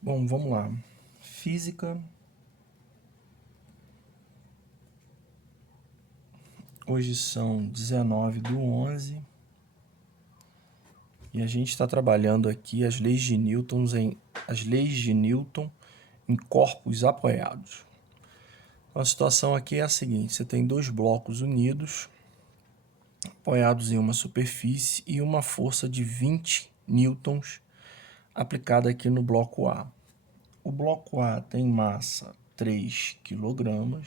Bom, vamos lá. Física. Hoje são 19/11 e a gente está trabalhando aqui as leis de Newton em corpos apoiados. Então, a situação aqui é a seguinte: você tem dois blocos unidos, apoiados em uma superfície e uma força de 20 newtons aplicada aqui no bloco A. O bloco A tem massa 3 kg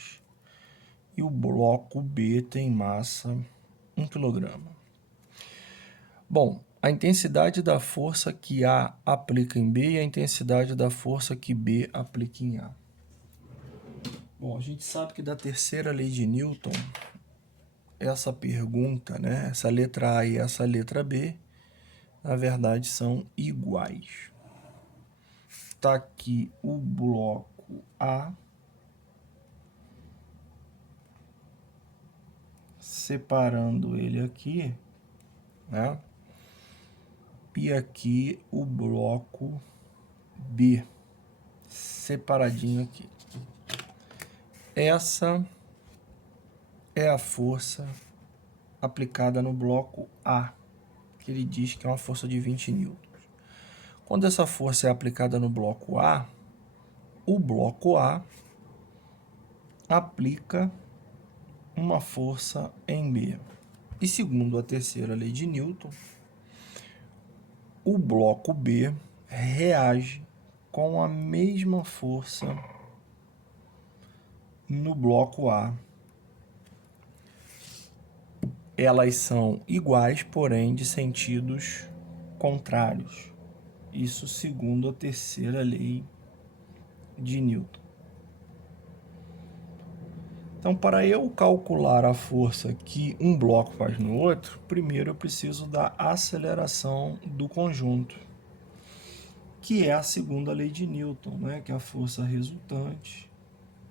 e o bloco B tem massa 1 kg. Bom, a intensidade da força que A aplica em B e a intensidade da força que B aplica em A. Bom, a gente sabe que da terceira lei de Newton, essa pergunta, né, essa letra A e essa letra B, na verdade são iguais. Está aqui o bloco A, separando ele aqui, né? E aqui o bloco B, separadinho aqui. Essa é a força aplicada no bloco A, que ele diz que é uma força de 20 newtons. Quando essa força é aplicada no bloco A, o bloco A aplica uma força em B. E segundo a terceira lei de Newton, o bloco B reage com a mesma força no bloco A. Elas são iguais, porém de sentidos contrários. Isso segundo a terceira lei de Newton. Então, para eu calcular a força que um bloco faz no outro, primeiro eu preciso da aceleração do conjunto, que é a segunda lei de Newton, né? Que a força resultante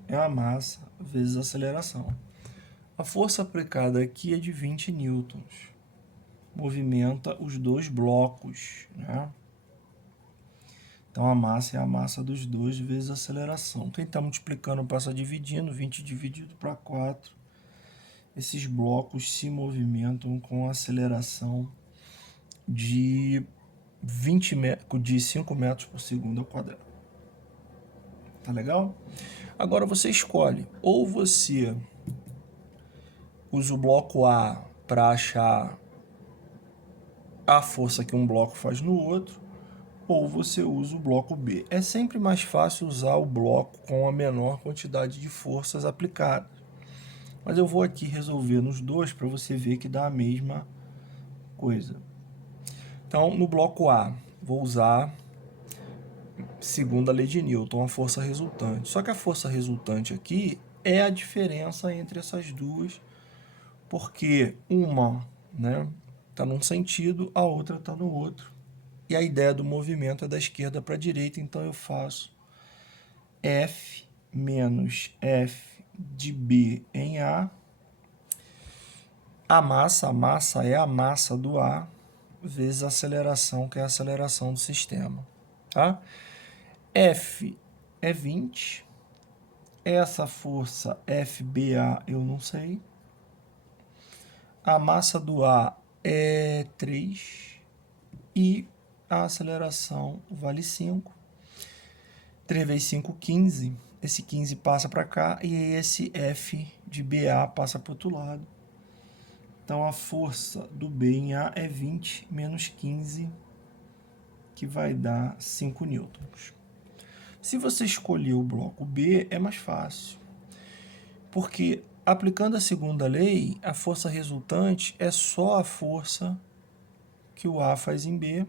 é a massa vezes a aceleração. A força aplicada aqui é de 20 newtons. Movimenta os dois blocos, né? Então, a massa é a massa dos dois vezes a aceleração. Quem está multiplicando passa dividindo, 20 dividido para 4. Esses blocos se movimentam com aceleração de 5 metros por segundo ao quadrado. Tá legal? Agora você escolhe, ou você usa o bloco A para achar a força que um bloco faz no outro, ou você usa o bloco B. É sempre mais fácil usar o bloco com a menor quantidade de forças aplicadas. Mas eu vou aqui resolver nos dois para você ver que dá a mesma coisa. Então, no bloco A, vou usar, segundo a lei de Newton, a força resultante. Só que a força resultante aqui é a diferença entre essas duas, porque uma, né, está num sentido, a outra está no outro. E a ideia do movimento é da esquerda para a direita, então eu faço F menos F de B em A. A massa é a massa do A, vezes a aceleração, que é a aceleração do sistema. Tá? F é 20. Essa força FBA eu não sei. A massa do A é 3. E a aceleração vale 5. 3 vezes 5, 15. Esse 15 passa para cá e esse F de BA passa para o outro lado. Então, a força do B em A é 20 menos 15, que vai dar 5 newtons. Se você escolher o bloco B, é mais fácil, porque aplicando a segunda lei, a força resultante é só a força que o A faz em B,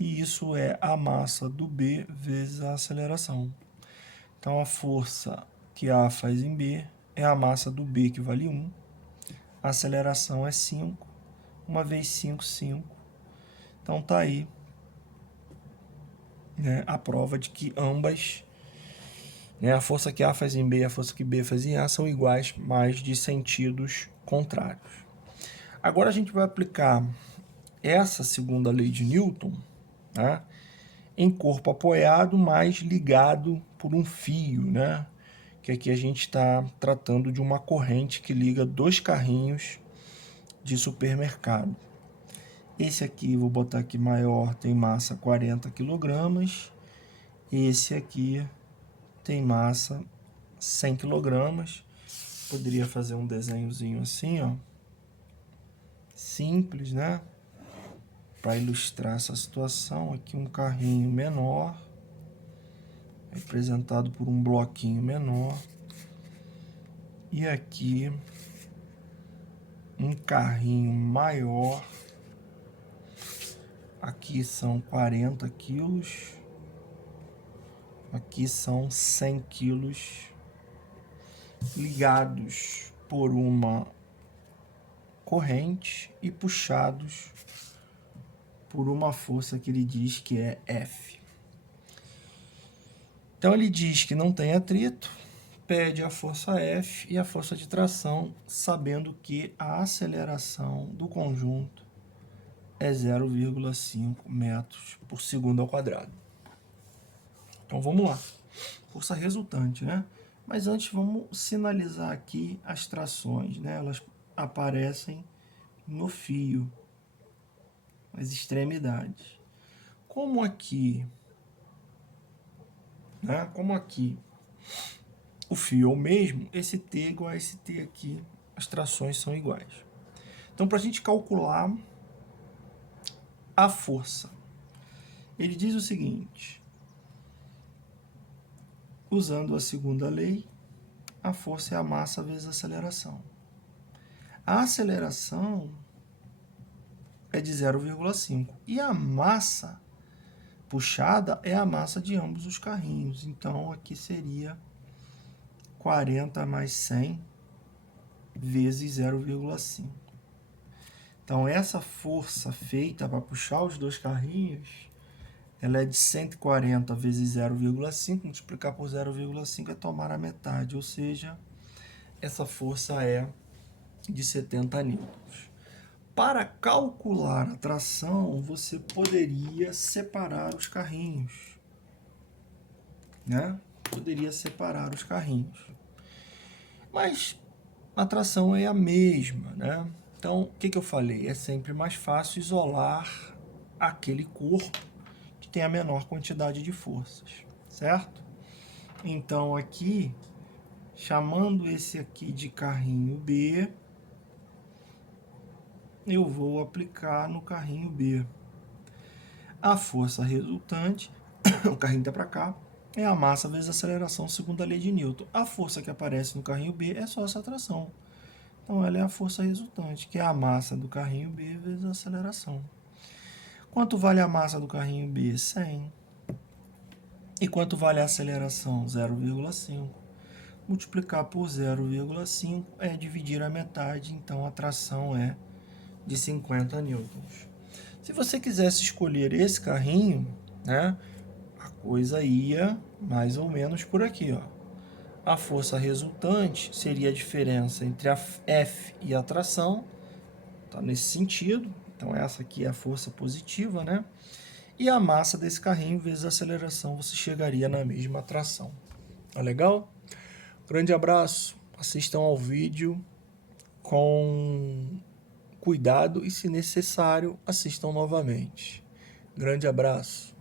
e isso é a massa do B vezes a aceleração. Então, a força que A faz em B é a massa do B, que vale 1. A aceleração é 5. 1 vezes 5, 5. Então, está aí, né, a prova de que ambas, né, a força que A faz em B e a força que B faz em A são iguais, mas de sentidos contrários. Agora a gente vai aplicar essa segunda lei de Newton, né, em corpo apoiado, mas ligado por um fio, né? Que aqui a gente está tratando de uma corrente que liga 2 carrinhos de supermercado. Esse aqui, vou botar aqui maior, tem massa 40 kg. Esse aqui tem massa 100 kg. Poderia fazer um desenhozinho assim, ó. Simples, né? Para ilustrar essa situação, aqui um carrinho menor, representado por um bloquinho menor. E aqui um carrinho maior. Aqui são 40 quilos. Aqui são 100 quilos ligados por uma corrente e puxados por uma força que ele diz que é F. Então ele diz que não tem atrito, pede a força F e a força de tração, sabendo que a aceleração do conjunto é 0,5 metros por segundo ao quadrado. Então vamos lá, força resultante, né? Mas antes vamos sinalizar aqui as trações, né? Elas aparecem no fio, nas extremidades. Como aqui, né? Como aqui o fio é o mesmo, esse T é igual a esse T aqui, as trações são iguais. Então, para a gente calcular a força, ele diz o seguinte: usando a segunda lei, a força é a massa vezes a aceleração. A aceleração é de 0,5 e a massa puxada é a massa de ambos os carrinhos. Então, aqui seria 40 mais 100 vezes 0,5. Então, essa força feita para puxar os 2 carrinhos, ela é de 140 vezes 0,5, multiplicar por 0,5 é tomar a metade, ou seja, essa força é de 70 newtons. Para calcular a tração, você poderia separar os carrinhos, né? Poderia separar os carrinhos. Mas a tração é a mesma, né? Então, o que eu falei? É sempre mais fácil isolar aquele corpo que tem a menor quantidade de forças, certo? Então, aqui, chamando esse aqui de carrinho B, eu vou aplicar no carrinho B. A força resultante, o carrinho está para cá, é a massa vezes a aceleração segundo a lei de Newton. A força que aparece no carrinho B é só essa tração. Então, ela é a força resultante, que é a massa do carrinho B vezes a aceleração. Quanto vale a massa do carrinho B? 100. E quanto vale a aceleração? 0,5. Multiplicar por 0,5 é dividir a metade, então a tração é de 50 newtons. Se você quisesse escolher esse carrinho, né, a coisa ia mais ou menos por aqui, ó. A força resultante seria a diferença entre a F e a tração, tá nesse sentido. Então essa aqui é a força positiva, né? E a massa desse carrinho vezes a aceleração, você chegaria na mesma tração. Tá legal? Grande abraço. Assistam ao vídeo com cuidado e, se necessário, assistam novamente. Grande abraço.